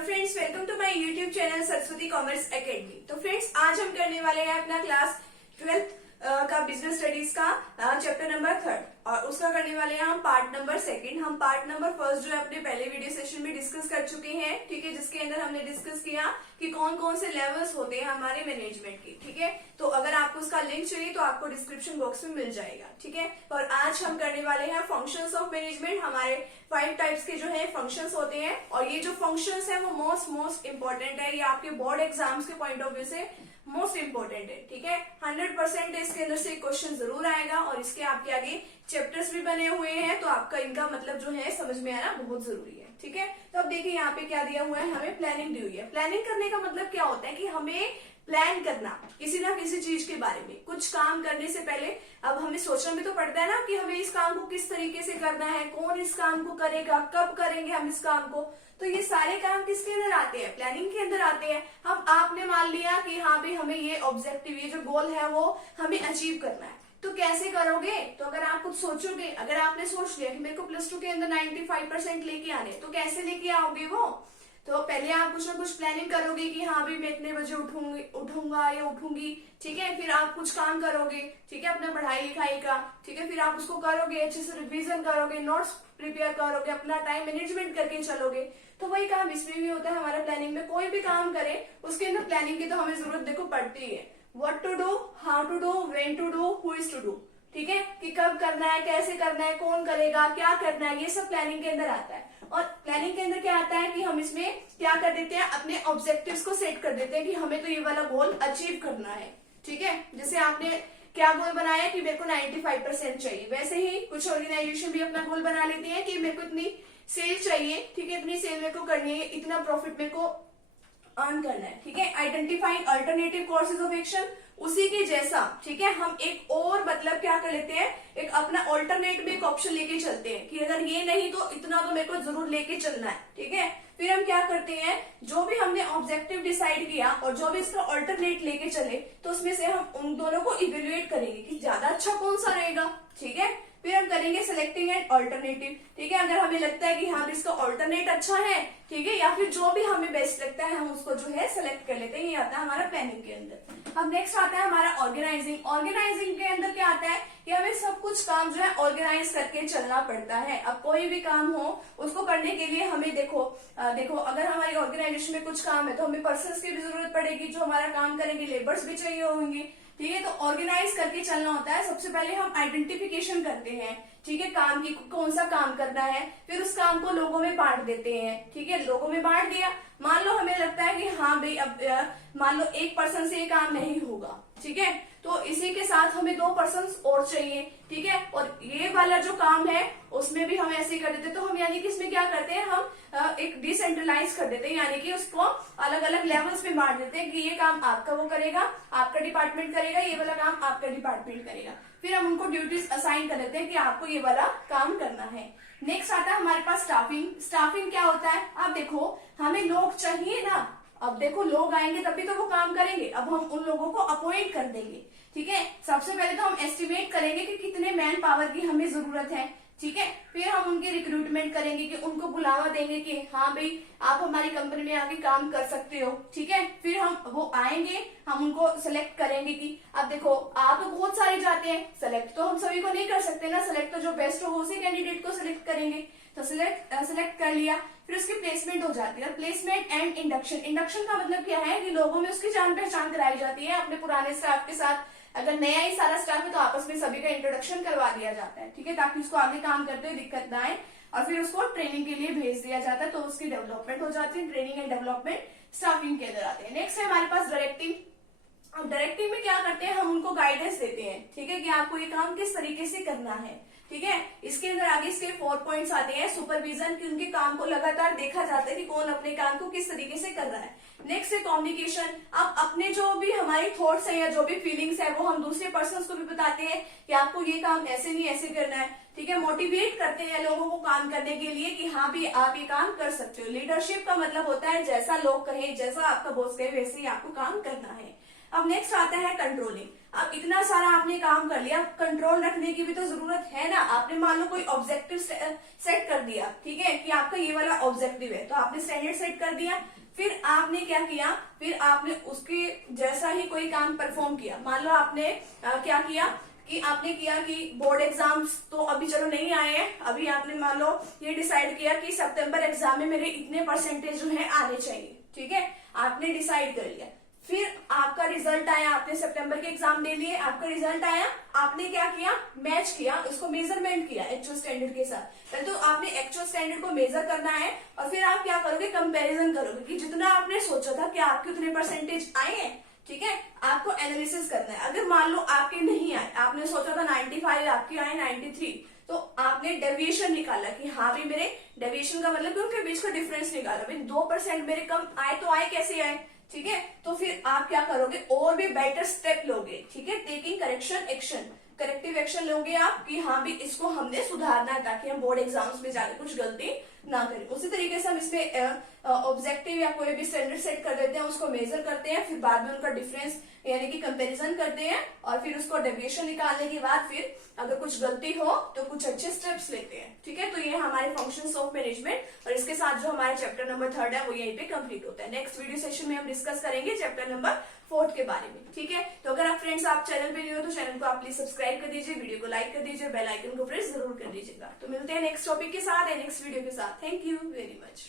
Hello friends, welcome to my YouTube channel Saraswati commerce academy. तो friends, आज हम करने वाले हैं अपना क्लास 12th का बिजनेस स्टडीज का चैप्टर नंबर 3 और उसका करने वाले हैं हम पार्ट नंबर 2। हम पार्ट नंबर 1 जो है अपने पहले वीडियो सेशन में डिस्कस कर चुके हैं, ठीक है, जिसके अंदर हमने डिस्कस किया कि कौन कौन से लेवल्स होते हैं हमारे मैनेजमेंट के, ठीक है। तो अगर आपको उसका लिंक चाहिए तो आपको डिस्क्रिप्शन बॉक्स में मिल जाएगा, ठीक है। और आज हम करने वाले हैं फंक्शंस ऑफ मैनेजमेंट। हमारे 5 टाइप्स के जो है फंक्शंस होते हैं और ये जो फंक्शंस है वो मोस्ट इंपॉर्टेंट है। ये आपके बोर्ड एग्जाम्स के पॉइंट ऑफ व्यू से मोस्ट इंपॉर्टेंट है, ठीक है। 100% इसके अंदर से क्वेश्चन जरूर आएगा और इसके आपके आगे चैप्टर्स भी बने हुए हैं, तो आपका इनका मतलब जो है समझ में आना बहुत जरूरी है, ठीक है। तो अब देखिए यहाँ पे क्या दिया हुआ है, हमें प्लानिंग दी हुई है। प्लानिंग करने का मतलब क्या होता है कि हमें प्लान करना किसी ना किसी चीज के बारे में। कुछ काम करने से पहले अब हमें सोचना भी तो पड़ता है ना कि हमें इस काम को किस तरीके से करना है, कौन इस काम को करेगा, कब करेंगे हम इस काम को। तो ये सारे काम किसके अंदर आते हैं? प्लानिंग के अंदर आते हैं। हम आपने मान लिया कि हाँ भाई हमें ये ऑब्जेक्टिव, ये जो गोल है वो हमें अचीव करना है, तो कैसे करोगे? तो अगर आप कुछ सोचोगे, अगर आपने सोच लिया कि मेरे को +2 के अंदर 95% लेके आने, तो कैसे लेके आओगे वो? तो पहले आप कुछ ना कुछ प्लानिंग करोगे कि हाँ भाई मैं इतने बजे उठूंगा या उठूंगी, ठीक है। फिर आप कुछ काम करोगे, ठीक है, अपना पढ़ाई लिखाई का, ठीक है। फिर आप उसको करोगे, अच्छे से रिवीजन करोगे, नोट्स प्रिपेयर करोगे, अपना टाइम मैनेजमेंट करके चलोगे। तो वही काम इसमें भी होता है हमारा। प्लानिंग में कोई भी काम करे उसके अंदर प्लानिंग की तो हमें जरूरत देखो पड़ती है। What to do, how to do, when to do, who is to do, ठीक है, कि कब करना है, कैसे करना है, कौन करेगा, क्या करना है, ये सब प्लानिंग के अंदर आता है। और प्लानिंग के अंदर क्या आता है कि हम इसमें क्या कर देते हैं, अपने ऑब्जेक्टिव्स को सेट कर देते हैं कि हमें तो ये वाला गोल अचीव करना है, ठीक है। जैसे आपने क्या गोल बनाया कि मेरे को 95% चाहिए, वैसे ही कुछ ऑर्गेनाइजेशन भी अपना गोल बना लेते हैं कि मेरे को इतनी सेल चाहिए, ठीक है, इतनी सेल मेरे को करनी है, इतना प्रॉफिट मेरे को अर्न करना है, ठीक है। Identifying alternative courses of action, उसी के जैसा, ठीक है, हम एक और मतलब क्या कर लेते हैं, एक अपना ऑल्टरनेट में एक ऑप्शन लेके चलते हैं कि अगर ये नहीं तो इतना तो मेरे को जरूर लेके चलना है, ठीक है। फिर हम क्या करते हैं, जो भी हमने ऑब्जेक्टिव डिसाइड किया और जो भी इसका ऑल्टरनेट लेके चले, तो उसमें से हम उन दोनों को इवेल्युएट करेंगे कि ज्यादा अच्छा कौन सा रहेगा, ठीक है। फिर हम करेंगे सिलेक्टिंग एंड ऑल्टरनेटिव, ठीक है। अगर हमें लगता है कि हाँ इसका ऑल्टरनेट अच्छा है, ठीक है, या फिर जो भी हमें बेस्ट लगता है हम उसको जो है सिलेक्ट कर लेते हैं। ये आता है हमारा प्लानिंग के अंदर। अब नेक्स्ट आता है हमारा ऑर्गेनाइजिंग। ऑर्गेनाइजिंग के अंदर क्या आता है कि हमें सब कुछ काम जो है ऑर्गेनाइज करके चलना पड़ता है। अब कोई भी काम हो उसको करने के लिए हमें देखो अगर हमारी ऑर्गेनाइजेशन में कुछ काम है तो हमें पर्सन्स की भी जरूरत पड़ेगी जो हमारा काम करेंगे, लेबर्स भी चाहिए होंगे, ठीक है। तो ऑर्गेनाइज करके चलना होता है। सबसे पहले हम आइडेंटिफिकेशन करते हैं, ठीक है, काम की कौन सा काम करना है। फिर उस काम को लोगों में बांट देते हैं, ठीक है। लोगों में बांट दिया, मान लो हमें लगता है कि हाँ भाई अब मान लो एक पर्सन से ये काम नहीं होगा, ठीक है, तो इसी के साथ हमें 2 पर्सन और चाहिए, ठीक है। और ये वाला जो काम है उसमें भी हम ऐसे कर देते हैं। तो हम यानी कि इसमें क्या करते हैं, हम एक डिसेंट्रलाइज कर देते हैं, यानी कि उसको अलग अलग लेवल्स पे बांट देते हैं कि ये काम आपका वो करेगा, आपका डिपार्टमेंट करेगा, ये वाला काम आपका डिपार्टमेंट करेगा। फिर हम उनको ड्यूटीज असाइन कर देते हैं कि आपको ये वाला काम करना है। नेक्स्ट आता है हमारे पास स्टाफिंग। स्टाफिंग क्या होता है, अब देखो हमें लोग चाहिए ना, अब देखो लोग आएंगे तभी तो वो काम करेंगे। अब हम उन लोगों को अपॉइंट कर देंगे, ठीक है। सबसे पहले तो हम एस्टिमेट करेंगे कि कितने मैन पावर की हमें जरूरत है, ठीक है। फिर हम उनकी रिक्रूटमेंट करेंगे कि उनको बुलावा देंगे कि हाँ भाई आप हमारी कंपनी में आके काम कर सकते हो, ठीक है। फिर हम वो आएंगे, हम उनको सेलेक्ट करेंगे कि अब देखो आप तो बहुत सारे जाते हैं, सेलेक्ट तो हम सभी को नहीं कर सकते ना, सेलेक्ट तो जो बेस्ट हो उसी कैंडिडेट को सिलेक्ट करेंगे। तो सिलेक्ट कर लिया, फिर उसकी प्लेसमेंट हो जाती है। Placement and induction. इंडक्शन का मतलब क्या है कि लोगों में उसकी जान पहचान कराई जाती है अपने पुराने स्टाफ के साथ। अगर नया ही सारा स्टाफ है तो आपस में सभी का इंट्रोडक्शन करवा दिया जाता है, ठीक है, ताकि उसको आगे काम करते हुए दिक्कत ना आए। और फिर उसको ट्रेनिंग के लिए भेज दिया जाता है, तो उसकी डेवलपमेंट हो जाती है। ट्रेनिंग एंड डेवलपमेंट स्टाफिंग के अंदर आते हैं। नेक्स्ट है हमारे पास डायरेक्टिंग। अब डायरेक्टिंग में क्या करते हैं, हम उनको गाइडेंस देते हैं, ठीक है, कि आपको ये काम किस तरीके से करना है, ठीक है। इसके अंदर आगे इसके 4 पॉइंट्स आते हैं। सुपरविजन, कि उनके काम को लगातार देखा जाता है कि कौन अपने काम को किस तरीके से कर रहा है। नेक्स्ट है कम्युनिकेशन। अब अपने जो भी हमारी थॉट्स है या जो भी फीलिंग्स है वो हम दूसरे पर्सन को भी बताते हैं कि आपको ये काम ऐसे नहीं ऐसे करना है, ठीक है। मोटिवेट करते हैं लोगों को काम करने के लिए कि हाँ भी आप ये काम कर सकते हो। लीडरशिप का मतलब होता है जैसा लोग कहे, जैसा आपका बॉस कहे वैसे ही आपको काम करना है। अब नेक्स्ट आता है कंट्रोलिंग। अब इतना सारा आपने काम कर लिया, कंट्रोल रखने की भी तो जरूरत है ना। आपने मान लो कोई ऑब्जेक्टिव सेट कर दिया, ठीक है, कि आपका ये वाला ऑब्जेक्टिव है, तो आपने स्टैंडर्ड सेट कर दिया। फिर आपने क्या किया, फिर आपने उसके जैसा ही कोई काम परफॉर्म किया। मान लो आपने क्या किया कि आपने किया कि बोर्ड एग्जाम्स तो अभी चलो नहीं आए हैं, अभी आपने मान लो ये डिसाइड किया कि सितंबर एग्जाम में मेरे इतने परसेंटेज जो है आने चाहिए, ठीक है, आपने डिसाइड कर लिया। फिर आपका रिजल्ट आया, आपने सितंबर के एग्जाम दे लिए, आपका रिजल्ट आया, आपने क्या किया, मैच किया, उसको मेजरमेंट किया एक्चुअल स्टैंडर्ड के साथ। तो आपने एक्चुअल स्टैंडर्ड को मेजर करना है और फिर आप क्या करोगे, कंपैरिजन करोगे कि जितना आपने सोचा था कि आपके उतने परसेंटेज आए हैं, ठीक है, आपको एनालिसिस करना है। अगर मान लो आपके नहीं आए, आपने सोचा था 95, आपके आए 93, तो आपने डेविएशन निकाला कि हाँ भी मेरे डेविएशन का मतलब कि उनके बीच का डिफरेंस निकाला, भाई 2% मेरे कम आए तो आए कैसे आए, ठीक है। तो फिर आप क्या करोगे, और भी बेटर स्टेप लोगे, ठीक है, taking correction action, corrective action लोगे आप कि हाँ भी इसको हमने सुधारना है ताकि हम बोर्ड एग्जाम्स में जाके कुछ गलती ना करें। उसी तरीके से हम इसमें ऑब्जेक्टिव या कोई भी स्टैंडर्ड सेट कर देते हैं, उसको मेजर करते हैं, फिर बाद में उनका डिफरेंस यानी कि कंपैरिजन करते हैं और फिर उसको डेविएशन निकालने के बाद फिर अगर कुछ गलती हो तो कुछ अच्छे स्टेप्स लेते हैं, ठीक है। तो ये हमारे फंक्शंस ऑफ मैनेजमेंट और इसके साथ जो हमारे चैप्टर नंबर 3 है वो यहीं पे कंप्लीट होता है। नेक्स्ट वीडियो सेशन में हम डिस्कस करेंगे चैप्टर नंबर 4 के बारे में, ठीक है। तो अगर आप फ्रेंड्स आप चैनल पे न्यू हो तो चैनल को आप प्लीज सब्सक्राइब कर दीजिए, वीडियो को लाइक कर दीजिए, बेल आइकन को प्रेस जरूर कर दीजिएगा। तो मिलते हैं नेक्स्ट टॉपिक के साथ, नेक्स्ट वीडियो के साथ। Thank you very much.